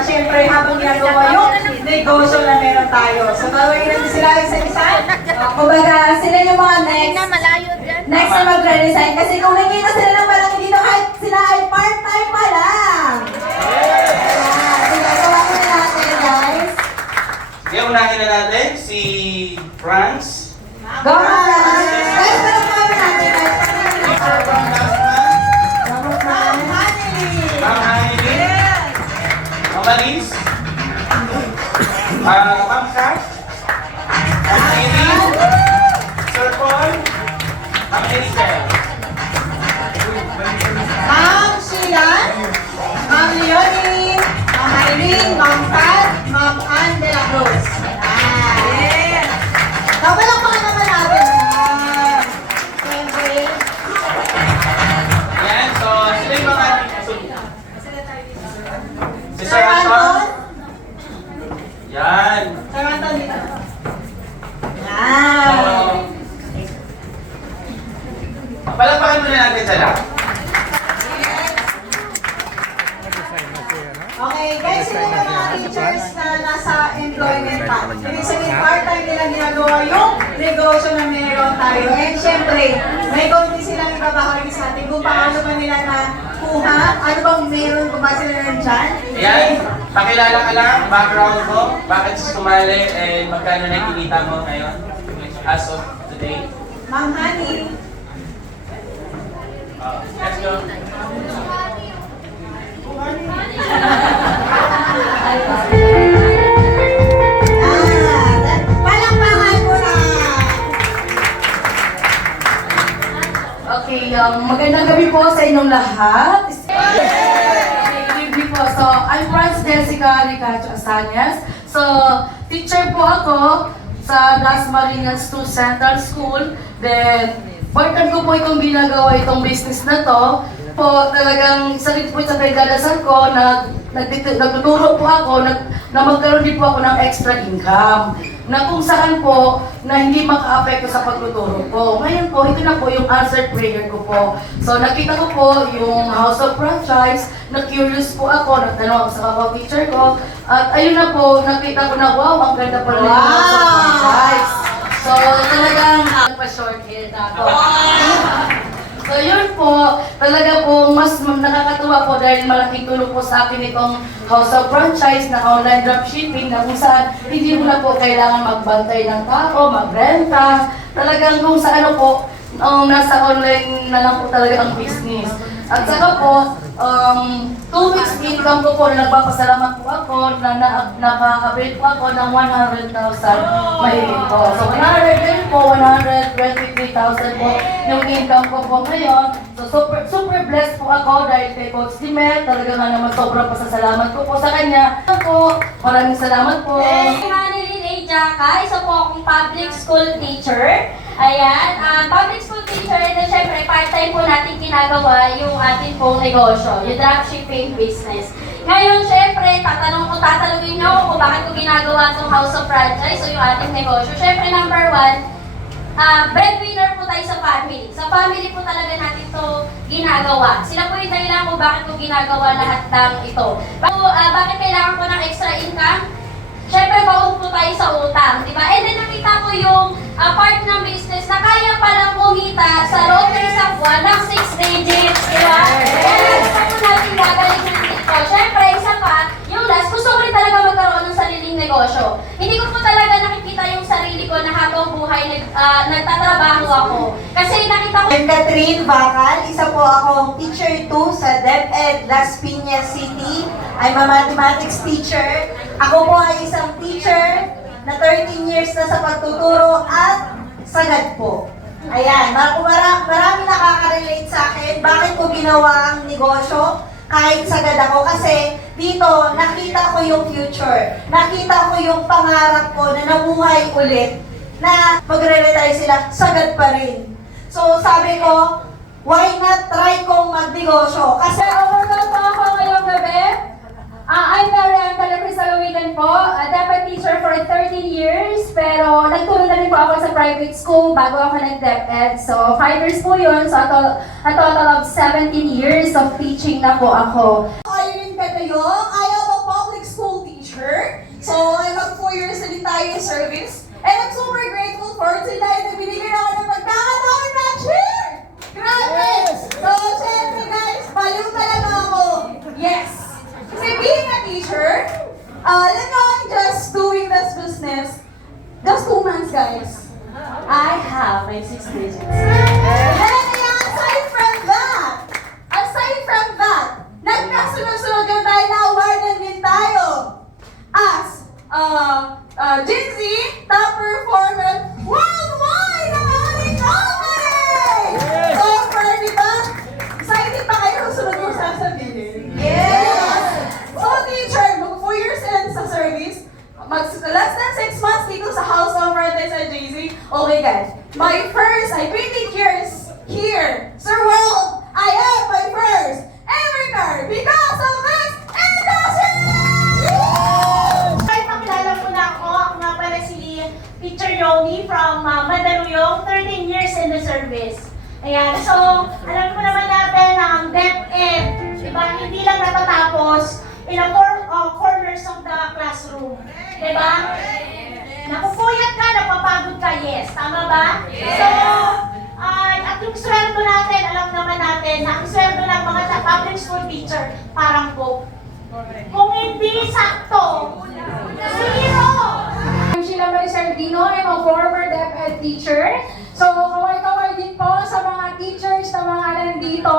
at syempre habang ginagawa yung negosyo na meron tayo. So gawin natin sila isa-isa. Kumbaga, sila yung mga next na magre-resign. Kasi kung nakita sila ng malaki dito, kahit sila ay part-time pa lang. Sige, gawin natin guys. Sige, unahin na natin si Franz. Go guys! Guys, pero gawin natin guys. Ma'am Hanili. Ma'am Maris. Ma'am Cash. Ma'am Hailey. Sir Paul. Ma'am Hazel. Ma'am Sheila, Ma'am Leonie, Ma'am Irene, Ma'am Pat, Ma'am Ann de la Cruz. Ayan. Napalakpakan naman natin. Siyempre. Yan, so sila yung mga si Sir Sir Anton. Anton. Yan. Sir Anton dito. So, Yan. palakpakan muna natin sila. Okay, guys, sino ba mga teachers na nasa employment pa? Ibig sabihin, part-time nila ginagawa yung negosyo na meron tayo. And syempre, may konti silang ibabahagi sa atin kung paano ba nila nakuha, ano bang meron kung ba sila nandyan. Yan, pakilala ka lang, background mo, bakit sumali, and magkano na kinita mo ngayon as of today. Ma'am Honey, Let's go. palakpakan mo na! Okay, magandang gabi po sa inyong lahat. Good evening po. So, I'm Franz Jessica Ricacho Asanyas. So, teacher po ako sa Dasmariñas 2 Central School. Then, part-time ko po itong ginagawa itong business na to. Po, talagang isa rin po sa pinagdadasal ko na nagtuturo po ako na magkaroon din po ako ng extra income na kung saan po na hindi maka-apekto sa pagtuturo ko. Ngayon po, ito na po yung answered prayer ko po. So nakita ko po yung House of Franchise, na-curious po ako, nagtanong ako sa kapwa teacher ko, at ayun na po, nakita ko na wow, ang ganda pala yung House of Franchise. So talagang nagpa-short hair na ako. So yun po, talaga po mas nakakatuwa po dahil malaking tulong po sa akin itong House of Franchise na online dropshipping na kung saan hindi mo na po kailangan magbantay ng tao, magrenta. Talagang kung sa ano po, nasa online na lang po talaga ang business. At saka po, 2 weeks income ko po na nagpapasalamat po ako na nakakabit po ako ng 100,000 mahigit po. So 100 din po, 123,000 po yung income ko po ngayon. So super blessed po ako dahil kay Coach Dimel. Talaga nga naman sobrang pasasalamat ko po sa kanya. Po, maraming salamat po. Hanilin A. Jaka, isa po akong public school teacher. Ayan, public school teacher, and then syempre part-time po natin ginagawa yung ating pong negosyo, yung dropshipping business. Ngayon, syempre, tatanungin niyo ako kung bakit ko ginagawa itong House of Franchise o yung ating negosyo. Syempre, number 1, breadwinner po tayo sa family. Sa family po talaga natin ito ginagawa. Sila po yung dahilan kung bakit ko ginagawa lahat ng ito. Bakit kailangan ko ng extra income? Siyempre, baon po tayo sa utang, di ba? And then nakita ko yung part ng business na kaya palang kumita sa loob ng isang buwan ng 6 digits, di ba? Kaya gusto po natin gagaling dito. Siyempre, isa pa, yung last, gusto ko rin talaga magkaroon ng sariling negosyo. Hindi ko po talaga nakikita yung sarili ko na habang buhay nagtatrabaho ako. Kasi nakita ko... I'm Catherine Bacal, isa po akong teacher 2 sa DepEd Las Piñas City. I'm a mathematics teacher. Ako po ay isang teacher na 13 years na sa pagtuturo at sagad po. Ayan, marami nakaka-relate sa akin. Bakit ko ginawa ang negosyo? Kahit sagad ako kasi dito nakita ko yung future. Nakita ko yung pangarap ko na nabuhay ulit na magre-retire sila, sagad pa rin. So sabi ko, why not try kong magnegosyo? Kasi Overcome po ako ngayong gabi. I'm Marian Calabrisalawigan po, dapat teacher for 13 years, pero nagturo na rin po ako sa private school bago ako nag-DepEd. So 5 years po yun, so a total of 17 years of teaching na po ako. Irene Petayong, I am a public school teacher. You know, I'm just doing this business. Just 2 months, guys. I have my 6 digits. Aside from that, nagkasunod-sunod din tayo na awardan din tayo as Gen Z Top Performer Worldwide ng ating company! So, for, di ba? Excited pa kayo kung sunod mo sasabihin? Yes! So, teacher, mag 4 years in sa service, less than 6 months dito sa House of Artists at JZ. Okay, guys. My first, 20 years here. Sir World, I have my first ever car because of this industry! Ay, pakilala mo na ako. Ako nga pala si Teacher Yomi from Mandaluyong, 13 years in the service. Ayan, so, alam mo naman natin ang DepEd, diba? Hindi lang natatapos in the corners of the classroom. Diba? Nakupuyat ka, napapagod ka, yes. Tama ba? So, at yung sweldo natin, alam naman natin na ang sweldo ng mga public school teacher, parang po. Kung hindi sakto, zero! I'm Sheila Maricel Dino. I'm a former DepEd teacher. So, kaway-kaway din po sa mga teachers na mga nandito.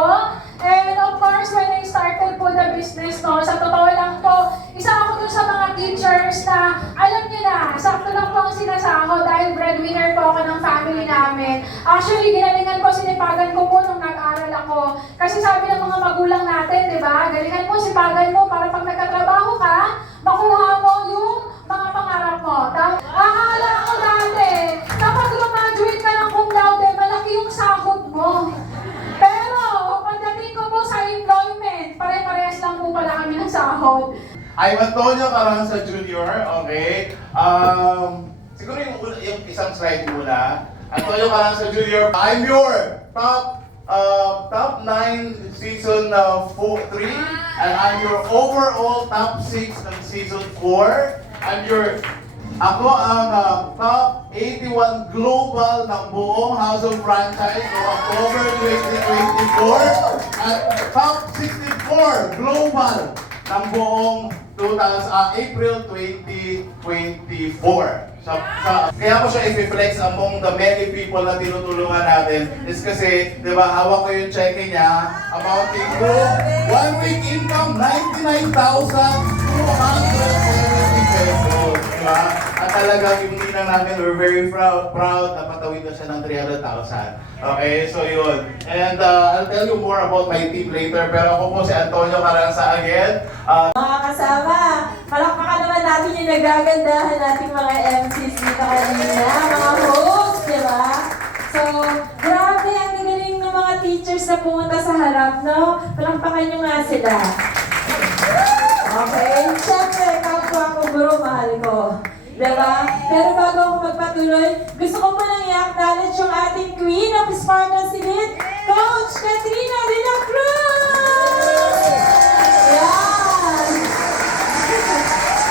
And of course, when I started po the business, no, sa totoo lang po, isa ako dun sa mga teachers na, alam niyo na, sakto lang po ang sinasahod dahil breadwinner po ako ng family namin. Actually, ginalingan ko, sinipagan ko po nung nag-aral ako. Kasi sabi ng mga magulang natin, di ba, galingan mo, sipagan mo para pag nagkatrabaho ka, makuha mo yung mga pangarap mo. Akala ko dati, kapag graduate ka ng cum laude, malaki yung sahod mo. Pero, pagdating ko po sa employment, pare-parehas lang po pala kami ng sahod. I'm Antonio Carranza Jr., okay? Siguro yung isang slide muna. Antonio Carranza Jr., I'm your top 9 season 3, and I'm your overall top 6 ng season 4. Ako ang top 81 global ng buong House of Franchise noong October 2024 at top 64 global ng buong April 2024. Kaya ko siya i-flex among the many people na tinutulungan natin is kasi, di ba, hawak ko yung cheque niya amounting to 1 week income, 99,270 pesos. Diba? At talagang yung ninang namin, we're very proud na patawid na siya ng 300,000. Okay, so yun. And I'll tell you more about my team later, pero ako po si Antonio Carranza again. Mga kasama, palakpakan naman natin yung nagagandahan nating mga MCs dito kanina, mga hosts, di ba? So, grabe, ang galing ng mga teachers na pumunta sa harap, no? Palakpakan nyo nga sila. Okay, syempre, kapwa ko bro, mahal ko. Diba? Pero bago ako magpatuloy, gusto ko palang i-acknowledge yung ating Queen of Spartan Silid, Coach Katrina de la Cruz! Yan!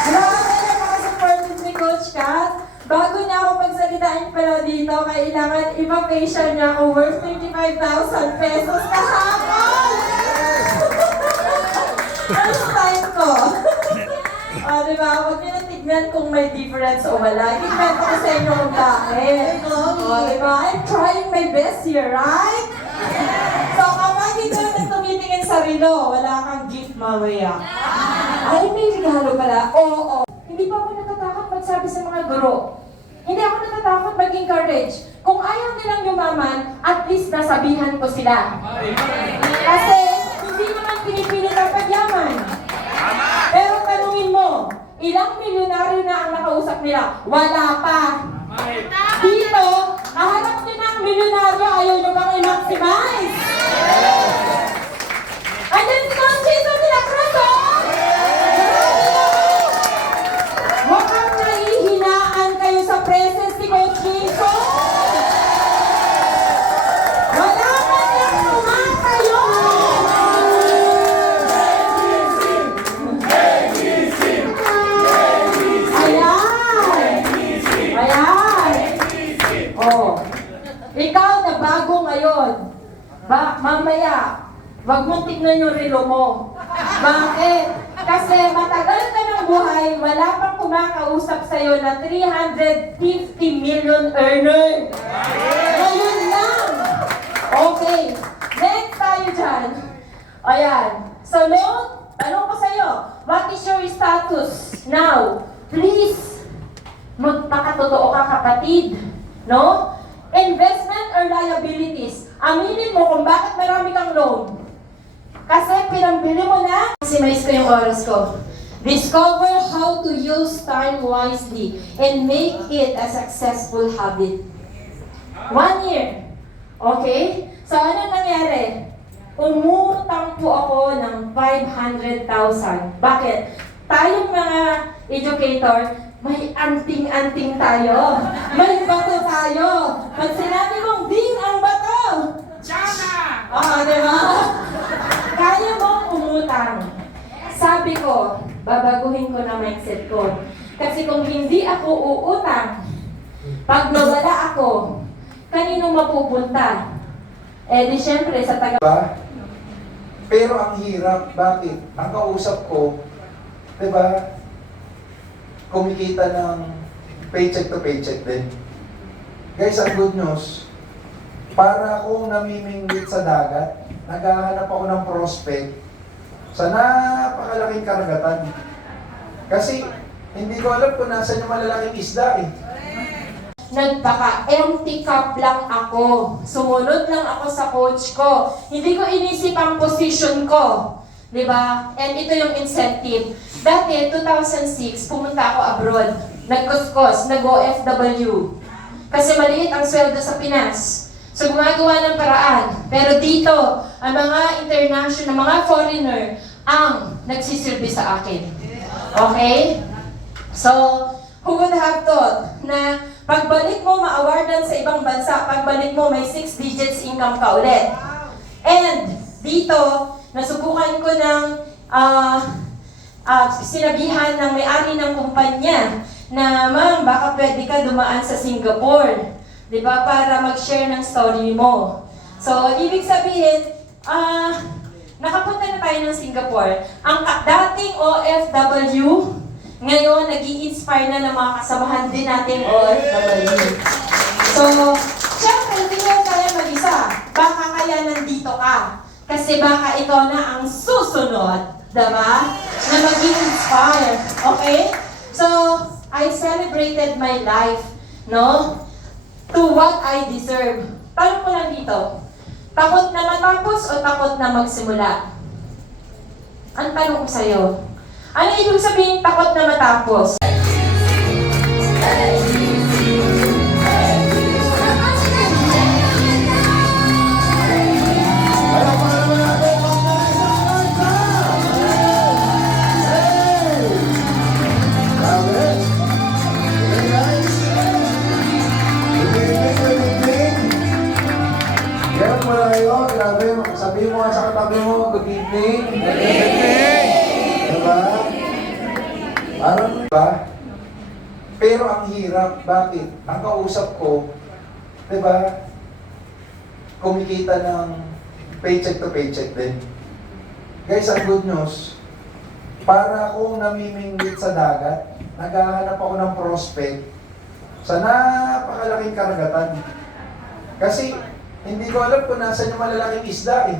Grabe, napaka-supportive ni Coach Kat. Bago niya ako pagsalitain pala dito, kailangan ipa-facial niya ako worth 35,000 pesos kahapon! Ano sa time ko? Diba? Huwag niyo na tignan kung may difference o wala. Tignan ko sa inyo kung bakit. Diba? I'm trying my best here, right? So, kapag ikaw na tumitingin sa relo, wala kang gift mamaya. Ay, may regalo pala. Oo. Hindi pa ako natatakot magsabi sa mga guro. Hindi ako natatakot mag-encourage. Kung ayaw nilang yumaman, at least nasabihan ko sila. Kasi, hindi naman pinipilit ang pagyaman. Pero tanungin mo, ilang milyonaryo na ang nakausap nila? Wala pa. Dito, kaharap nyo ng milyonaryo, ayaw nyo bang i-maximize? Andyan si Coach Jason de la Cruz, oh! Mukhang nahihinaan kayo sa presence ni Coach Jason. Wala pa niyang tumatayo. Ikaw na bago ngayon, mamaya, wag mong tignan yung relo mo. Bakit? Kasi matagal buhay, wala pang kumakausap sa'yo na 350 million earner. Ngayon lang! Okay, next tayo dyan. Ayan. So, Leon, tanong ko sa'yo, what is your status now? Please, magpakatotoo ka, kapatid. No? Investment or liabilities? Aminin mo kung bakit marami kang loan. Kasi pinambili mo na. Maximize ko yung oras ko. Discover how to use time wisely and make it a successful habit. 1 year. Okay? So, ano nangyari? Umutang po ako ng 500,000. Bakit? Tayong mga educator, may anting-anting tayo. May bato tayo. Pag sinabi mong ding ang bato, Chana! Diba? Kaya mong umutang. Sabi ko, babaguhin ko na mindset ko. Kasi kung hindi ako uutang, pag nawala ako, kaninong mapupunta? Eh di syempre sa taga... Diba? Pero ang hirap, bakit? Ang kausap ko, diba, kumikita ng paycheck to paycheck din. Guys, ang good news, para akong namimingwit sa dagat, naghahanap ako ng prospect sa napakalaking karagatan. Kasi hindi ko alam kung nasan yung malalaking isda eh. Nagpaka-empty cup lang ako. Sumunod lang ako sa coach ko. Hindi ko inisip ang position ko. Diba? And ito yung incentive. Dati, 2006, pumunta ako abroad. Nagkuskos, nag-OFW. Kasi maliit ang sweldo sa Pinas. So, gumagawa ng paraan. Pero dito, ang mga international, mga foreigner, ang nagsisilbi sa akin. Okay? So, who would have thought na pagbalik mo ma-awardan sa ibang bansa, pagbalik mo may 6 digits income ka ulit. And dito, nasubukan ko ng sinabihan ng may-ari ng kumpanya na, ma'am, baka pwede ka dumaan sa Singapore. Diba? Para mag-share ng story mo. So, ibig sabihin, nakapunta na tayo ng Singapore. Ang dating OFW, ngayon, nag-i-inspire na ng mga kasamahan din nating OFW. So, syempre, hindi mo kaya mag-isa. Baka kaya nandito ka. Kasi baka ikaw na ang susunod, diba? Na mag-i-inspire. Okay? So, I celebrated my life, no? To what I deserve. Tanong ko lang dito, takot na matapos o takot na magsimula? Ang tanong ko sa'yo, ano ibig sabihin takot na matapos? Meron mo na kayo, grabe, sabihin mo nga sa katabi mo, good evening. Good evening! Diba? Parang, diba? Pero ang hirap, bakit? Ang kausap ko, diba, kumikita ng paycheck to paycheck din. Guys, ang good news, para akong namimingwit sa dagat, naghahanap ako ng prospect sa napakalaking karagatan. Kasi, hindi ko alam kung nasan yung malalaking isda eh.